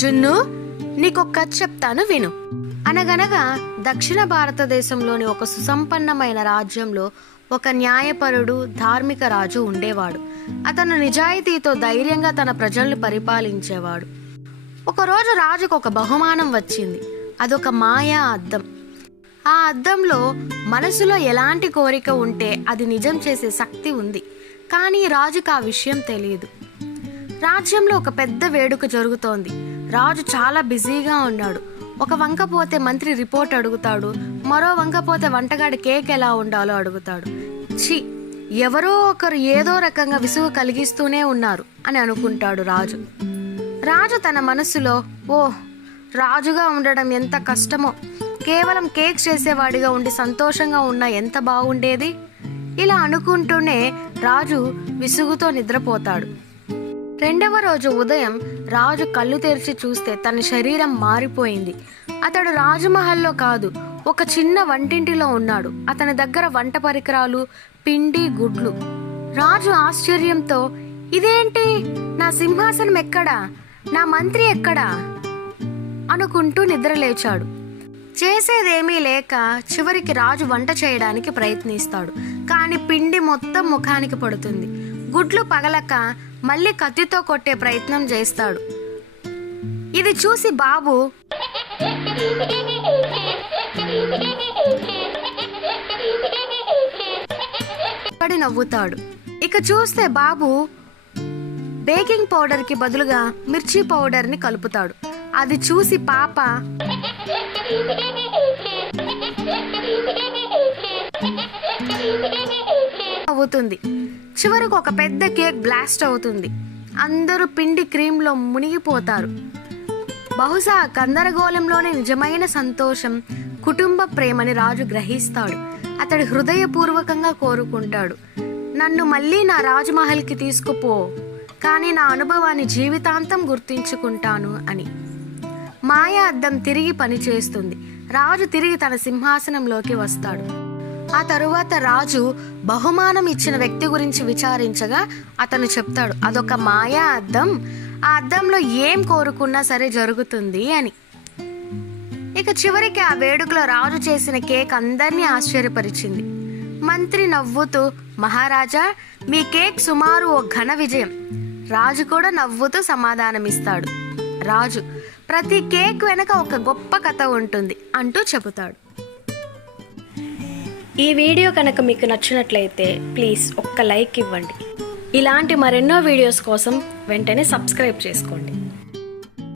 జున్ను, నీకొక కథ చెప్తాను విను. అనగనగా దక్షిణ భారతదేశంలోని ఒక సుసంపన్నమైన రాజ్యంలో ఒక న్యాయపరుడు, ధార్మిక రాజు ఉండేవాడు. అతను నిజాయితీతో ధైర్యంగా తన ప్రజల్ని పరిపాలించేవాడు. ఒకరోజు రాజుకు ఒక బహుమానం వచ్చింది. అదొక మాయా అద్దం. ఆ అద్దంలో మనసులో ఎలాంటి కోరిక ఉంటే అది నిజం చేసే శక్తి ఉంది. కానీ రాజుకు ఆ విషయం తెలియదు. రాజ్యంలో ఒక పెద్ద వేడుక జరుగుతోంది. రాజు చాలా బిజీగా ఉన్నాడు. ఒక వంక పోతే మంత్రి రిపోర్ట్ అడుగుతాడు, మరో వంక పోతే వంటగాడి కేక్ ఎలా ఉండాలో అడుగుతాడు. ఛీ, ఎవరో ఒకరు ఏదో రకంగా విసుగు కలిగిస్తూనే ఉన్నారు అని అనుకుంటాడు రాజు. రాజు తన మనస్సులో, రాజుగా ఉండడం ఎంత కష్టమో, కేవలం కేక్ చేసేవాడిగా ఉండి సంతోషంగా ఉన్నా ఎంత బాగుండేది. ఇలా అనుకుంటూనే రాజు విసుగుతో నిద్రపోతాడు. రెండవ రోజు ఉదయం రాజు కళ్ళు తెరిచి చూస్తే తన శరీరం మారిపోయింది. అతడు రాజమహల్లో కాదు, ఒక చిన్న వంటింటిలో ఉన్నాడు. అతని దగ్గర వంట పరికరాలు, పిండి, గుడ్లు. రాజు ఆశ్చర్యంతో, ఇదేంటి, నా సింహాసనం ఎక్కడా, నా మంత్రి ఎక్కడా అనుకుంటూ నిద్రలేచాడు. చేసేదేమీ లేక చివరికి రాజు వంట చేయడానికి ప్రయత్నిస్తాడు. కానీ పిండి మొత్తం ముఖానికి పడుతుంది. గుడ్లు పగలక మళ్ళీ కత్తితో కొట్టే ప్రయత్నం చేస్తాడు. ఇది చూసి బాబు నవ్వుతాడు. ఇక చూస్తే బాబు బేకింగ్ పౌడర్ కి బదులుగా మిర్చి పౌడర్ ని కలుపుతాడు. అది చూసి పాప అవుతుంది. చివరకు ఒక పెద్ద కేక్ బ్లాస్ట్ అవుతుంది. అందరూ పిండి క్రీమ్లో మునిగిపోతారు. బహుశా గందరగోళంలోనే నిజమైన సంతోషం, కుటుంబ ప్రేమని రాజు గ్రహిస్తాడు. అతడు హృదయపూర్వకంగా కోరుకుంటాడు, నన్ను మళ్ళీ నా రాజమహల్కి తీసుకుపో, కానీ నా అనుభవాన్ని జీవితాంతం గుర్తుంచుకుంటాను అని. మాయా అద్దం తిరిగి పనిచేస్తుంది. రాజు తిరిగి తన సింహాసనంలోకి వస్తాడు. ఆ తరువాత రాజు బహుమానం ఇచ్చిన వ్యక్తి గురించి విచారించగా అతను చెప్తాడు, అదొక మాయా అద్దం, ఆ అద్దంలో ఏం కోరుకున్నా సరే జరుగుతుంది అని. ఇక చివరికి ఆ వేడుకలో రాజు చేసిన కేక్ అందరినీ ఆశ్చర్యపరిచింది. మంత్రి నవ్వుతూ, మహారాజా, మీ కేక్ సుమారు ఓ ఘన విజయం. రాజు కూడా నవ్వుతూ సమాధానమిస్తాడు. రాజు, ప్రతి కేక్ వెనక ఒక గొప్ప కథ ఉంటుంది అంటూ చెబుతాడు. ఈ వీడియో కనుక మీకు నచ్చినట్లయితే ప్లీజ్ ఒక్క లైక్ ఇవ్వండి. ఇలాంటి మరెన్నో వీడియోస్ కోసం వెంటనే సబ్స్క్రైబ్ చేసుకోండి.